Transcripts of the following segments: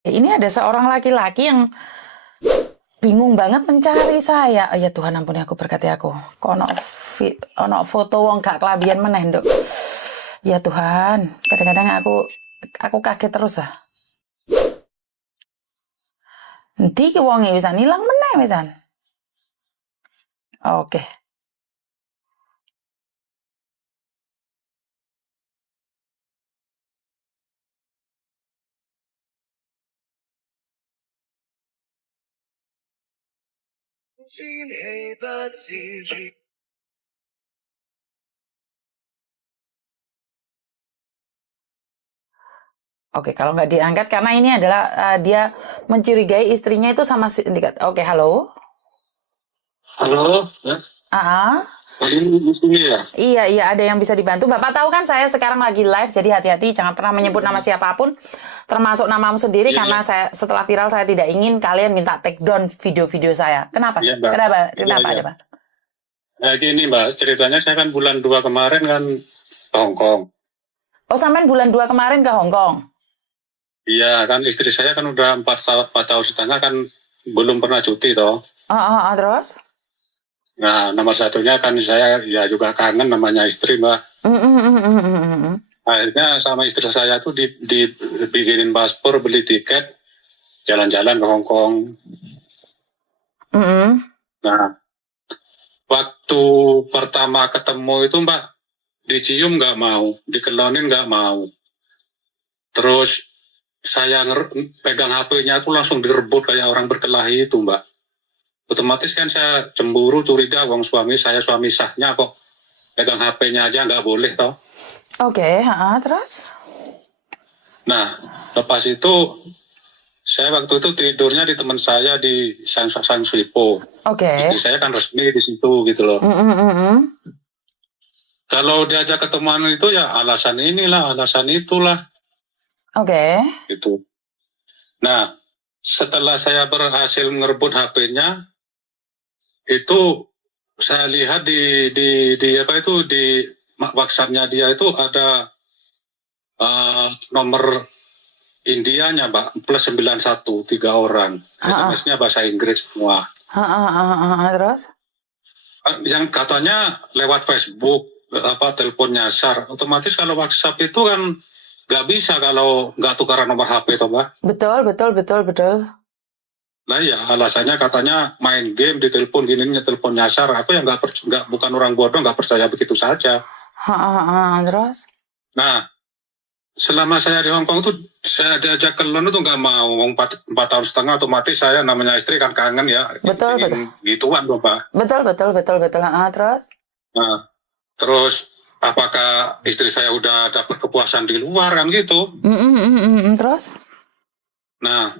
Ini ada seorang laki-laki yang bingung banget mencari saya. Ya Tuhan ampuni aku, berkati aku. Kok ono foto wong gak kelabian meneh, Nduk. Ya Tuhan, kadang-kadang aku kaget terus ah. Endi ki wonge wisan ilang meneh wisan. Oke. Oke, kalau nggak diangkat karena ini adalah dia mencurigai istrinya itu sama sindikat. Oke, halo. Halo, ya? Ah, Ini di sini ya? iya, ada yang bisa dibantu. Bapak tahu kan saya sekarang lagi live, jadi hati-hati, jangan pernah menyebut nama siapapun, termasuk namamu sendiri, Iya, karena iya. saya setelah viral saya tidak ingin kalian minta take down video-video saya. Kenapa Iya, sih? Mbak. Kenapa? Iya, Kenapa iya. ada, Pak? Nah, gini, Mbak, ceritanya saya kan bulan 2 kemarin kan ke Hong Kong. Oh, sampean bulan 2 kemarin ke Hong Kong? Iya, kan istri saya kan udah 4 tahun setengah kan belum pernah cuti, toh. Terus? Nah, nomor satunya kan saya ya juga kangen namanya istri, Mbak. Akhirnya sama istri saya tuh dibikinin paspor, beli tiket, jalan-jalan ke Hong Kong. Nah, waktu pertama ketemu itu, Mbak, dicium nggak mau, dikelonin nggak mau. Terus saya pegang HP-nya aku langsung direbut kayak orang berkelahi itu, Mbak. Otomatis kan saya cemburu, curiga, wong suami saya suami sahnya kok pegang HP-nya aja nggak boleh toh. Oke, terus? Nah, lepas itu saya waktu itu tidurnya di teman saya di Sang Swipo. Oke. Istri saya kan resmi di situ gitu loh. Kalau diajak ketemuan itu ya alasan inilah, alasan itulah. Oke. Gitu. Nah, setelah saya berhasil ngerebut HP-nya, itu saya lihat di apa itu di WhatsApp-nya dia itu ada nomor Indianya, Mbak, plus 91, 3 orang. SMS-nya bahasa Inggris semua. Terus? Yang katanya lewat Facebook, telepon nyasar. Otomatis kalau WhatsApp itu kan nggak bisa kalau nggak tukaran nomor HP toh, Mbak. Betul. Nah ya, alasannya katanya main game di telepon gini, telepon nyasar. Aku yang bukan orang bodoh, nggak percaya begitu saja. Terus? Nah, selama saya di Hong Kong tuh saya diajak ke London tuh nggak mau. 4 tahun setengah otomatis saya namanya istri kan kangen ya. Betul. Gituan, Bapak. Betul. Terus? Nah, terus apakah istri saya udah dapat kepuasan di luar kan gitu? Terus? Nah,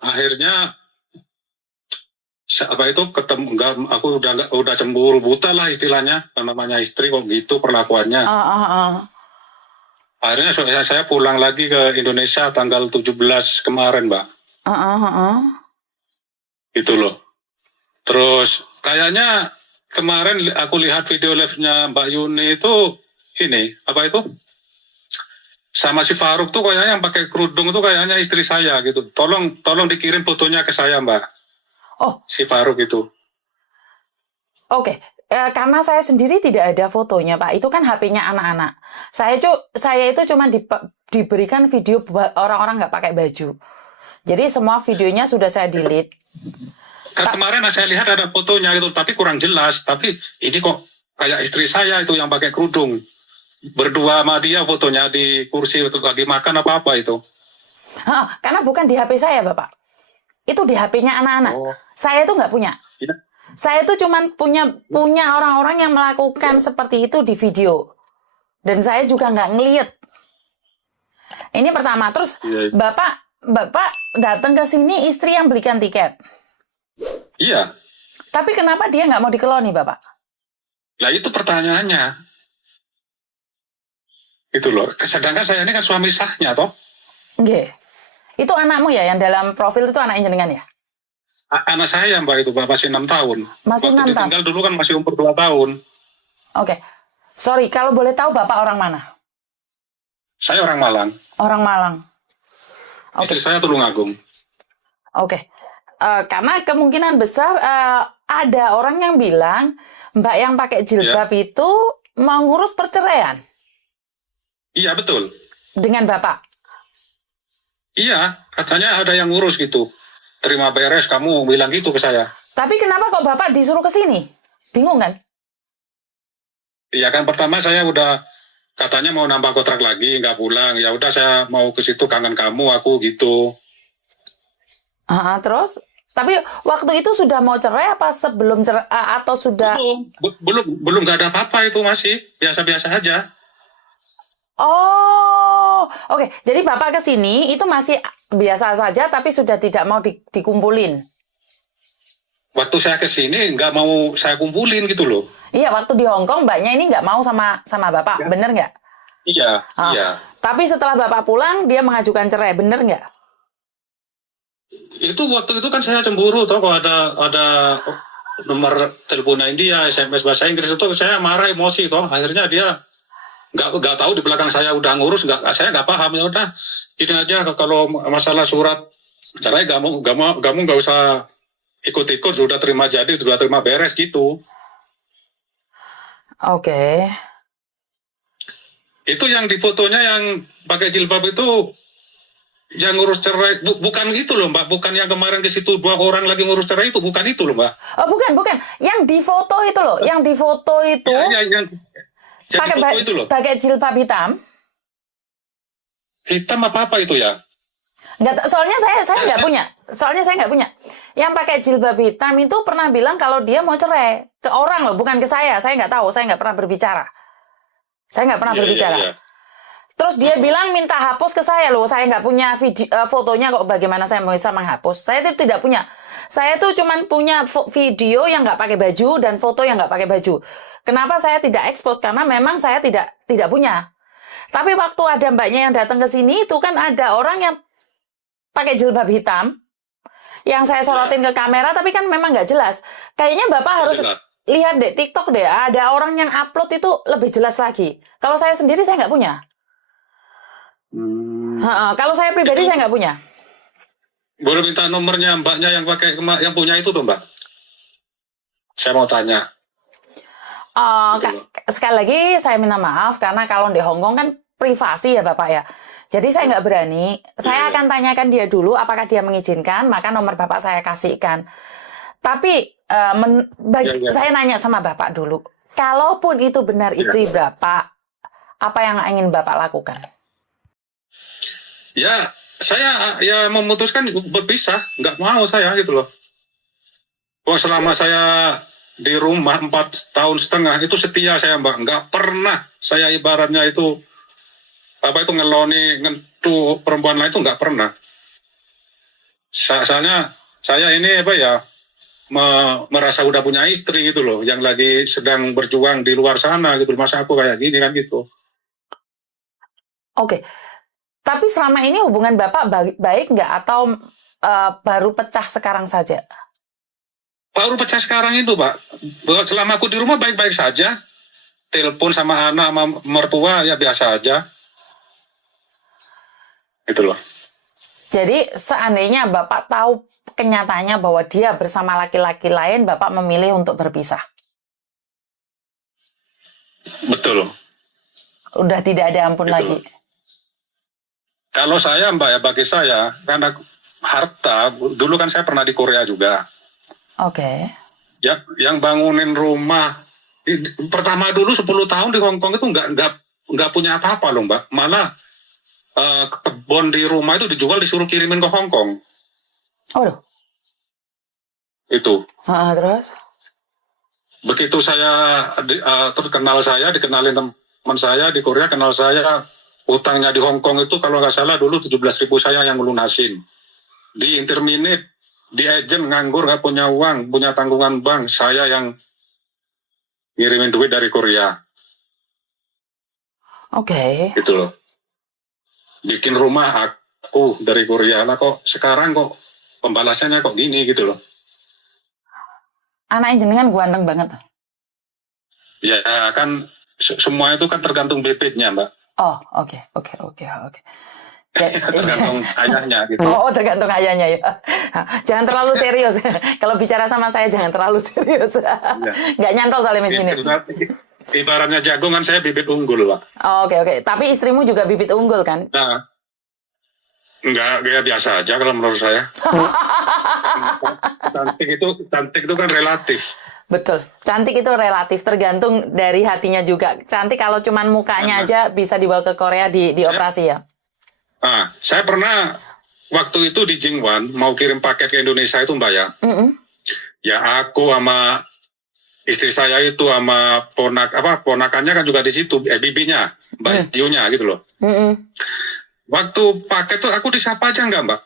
akhirnya apa itu ketemu nggak, aku udah cemburu buta lah istilahnya, namanya istri kok gitu perlakuannya. Akhirnya saya pulang lagi ke Indonesia tanggal 17 kemarin, Mbak. Gitu loh. Terus kayaknya kemarin aku lihat video live-nya Mbak Yuni itu ini apa itu sama si Faruk tuh kayaknya yang pakai kerudung tuh kayaknya istri saya gitu. Tolong dikirim fotonya ke saya, Mbak. Oh, si Faruk itu. Oke. Karena saya sendiri tidak ada fotonya, Pak. Itu kan HP-nya anak-anak. Saya itu cuma diberikan video orang-orang nggak pakai baju. Jadi semua videonya sudah saya delete. Kan kemarin saya lihat ada fotonya gitu, tapi kurang jelas. Tapi ini kok kayak istri saya itu yang pakai kerudung. Berdua sama dia fotonya di kursi untuk lagi makan apa-apa itu. Karena bukan di HP saya, Bapak. Itu di HP-nya anak-anak. Oh. Saya itu nggak punya. Ya. Saya itu cuma punya orang-orang yang melakukan seperti itu di video. Dan saya juga nggak ngeliat. Ini pertama. Terus ya. Bapak datang ke sini, istri yang belikan tiket. Iya. Tapi kenapa dia nggak mau dikeloni, Bapak? Lah itu pertanyaannya. Itu loh. Sedangkan saya ini kan suami sahnya, toh. Nggih. Itu anakmu ya, yang dalam profil itu anak jenengan ya? Anak saya, Mbak, itu masih 6 tahun. Masih 6 tahun? Ditinggal dulu kan masih umur 2 tahun. Oke. Sorry, kalau boleh tahu Bapak orang mana? Saya orang Malang. Orang Malang. Oke. Istri saya Tulungagung. Oke. Karena kemungkinan besar ada orang yang bilang Mbak yang pakai jilbab itu mau ngurus perceraian Iya, betul. dengan Bapak. Iya, katanya ada yang ngurus gitu. Terima beres, kamu bilang gitu ke saya. Tapi kenapa kok Bapak disuruh ke sini? Bingung kan? Iya kan, pertama saya udah katanya mau nambah kontrak lagi, nggak pulang. Ya udah saya mau ke situ, kangen kamu, aku gitu. Terus? Tapi waktu itu sudah mau cerai apa sebelum cerai atau sudah? Belum nggak ada apa-apa, itu masih biasa-biasa aja. Oh, oke. Jadi Bapak ke sini itu masih biasa saja tapi sudah tidak mau dikumpulin. Waktu saya ke sini nggak mau saya kumpulin gitu loh. Iya, waktu di Hong Kong Mbaknya ini nggak mau sama Bapak, bener nggak? Iya, iya. Tapi setelah Bapak pulang dia mengajukan cerai, bener nggak? Itu waktu itu kan saya cemburu toh, kalau ada nomor teleponnya India, SMS bahasa Inggris, itu saya marah, emosi toh. Akhirnya dia nggak tahu di belakang saya udah ngurus, saya nggak paham. Ya udah ini aja, kalau masalah surat cerai kamu nggak usah ikut-ikut, sudah terima jadi, sudah terima beres gitu. Oke. Itu yang di fotonya yang pakai jilbab itu yang ngurus cerai, bukan itu loh Mbak, bukan yang kemarin di situ 2 orang lagi ngurus cerai, itu bukan itu loh Mbak. Oh, bukan. Yang di foto itu loh, yang di foto itu pakai jilbab hitam. Hitam apa itu ya? Nggak, soalnya saya nggak punya. Soalnya saya nggak punya. Yang pakai jilbab hitam itu pernah bilang kalau dia mau cerai ke orang loh, bukan ke saya. Saya nggak tahu, saya nggak pernah berbicara. Saya nggak pernah berbicara. Iya. Terus dia bilang minta hapus ke saya loh. Saya nggak punya fotonya kok. Bagaimana saya bisa menghapus? Saya itu tidak punya. Saya tuh cuman punya video yang nggak pakai baju dan foto yang nggak pakai baju. Kenapa saya tidak expose? Karena memang saya tidak punya. Tapi waktu ada Mbaknya yang datang ke sini itu kan ada orang yang pakai jilbab hitam yang saya sorotin ke kamera, tapi kan memang nggak jelas. Kayaknya Bapak harus lihat deh TikTok deh. Ada orang yang upload itu lebih jelas lagi. Kalau saya sendiri saya nggak punya. Kalau saya pribadi saya nggak punya. Boleh minta nomornya Mbaknya yang yang punya itu tuh Mbak? Saya mau tanya. Sekali lagi saya minta maaf karena kalau di Hong Kong kan privasi ya Bapak ya. Jadi saya nggak berani. Saya akan tanyakan dia dulu apakah dia mengizinkan, maka nomor Bapak saya kasihkan. Tapi saya nanya sama Bapak dulu. Kalaupun itu benar istri Bapak, apa yang ingin Bapak lakukan? Ya, saya memutuskan berpisah. Nggak mau saya gitu loh. Selama saya di rumah 4,5 tahun itu setia saya Mbak. Nggak pernah saya ibaratnya itu ngeloni, ngentu perempuan lain itu nggak pernah. Soalnya saya ini merasa udah punya istri gitu loh, yang lagi sedang berjuang di luar sana gitu. Masa aku kayak gini kan gitu. Oke. Tapi selama ini hubungan Bapak baik nggak atau baru pecah sekarang saja? Baru pecah sekarang itu Pak. Selama aku di rumah baik-baik saja. Telepon sama anak, sama mertua ya biasa aja. Itu loh. Jadi seandainya Bapak tahu kenyataannya bahwa dia bersama laki-laki lain, Bapak memilih untuk berpisah. Betul. Udah tidak ada ampun Betul. lagi. Kalau saya Mbak ya, bagi saya karena harta, dulu kan saya pernah di Korea juga. Oke. Ya, yang bangunin rumah pertama dulu 10 tahun di Hong Kong itu nggak punya apa-apa loh Mbak. Malah kebun di rumah itu dijual, disuruh kirimin ke Hong Kong. Aduh. Itu. Terus? Begitu saya terus dikenalin teman saya di Korea, kenal saya, utangnya di Hong Kong itu kalau nggak salah dulu 17.000 saya yang melunasin. Di interminate, di agent nganggur, nggak punya uang, punya tanggungan bank, saya yang ngirimin duit dari Korea. Oke. Gitu loh. Bikin rumah aku dari Korea. Lah kok sekarang kok pembalasannya kok gini gitu loh. Anak jenengan ganteng banget. Ya kan semua itu kan tergantung bibitnya Mbak. Oh, oke. Tergantung ayahnya gitu. Oh, tergantung ayahnya ya. Jangan terlalu serius. Kalau bicara sama saya jangan terlalu serius. Nggak nyantol soalnya Miss ini. Ibaratnya jagung kan saya bibit unggul, Pak. Oh, oke. Tapi istrimu juga bibit unggul kan? Nah, enggak, ya biasa aja kalau menurut saya. Cantik itu kan relatif. Betul. Cantik itu relatif, tergantung dari hatinya juga. Cantik kalau cuman mukanya aja bisa dibawa ke Korea dioperasi ya. Nah, saya pernah waktu itu di Jingwan mau kirim paket ke Indonesia itu Mbak ya. Ya aku sama istri saya itu sama ponakannya kan juga di situ, bibinya, Mbak Yunya gitu loh. Waktu paket tuh aku disapa aja enggak Mbak?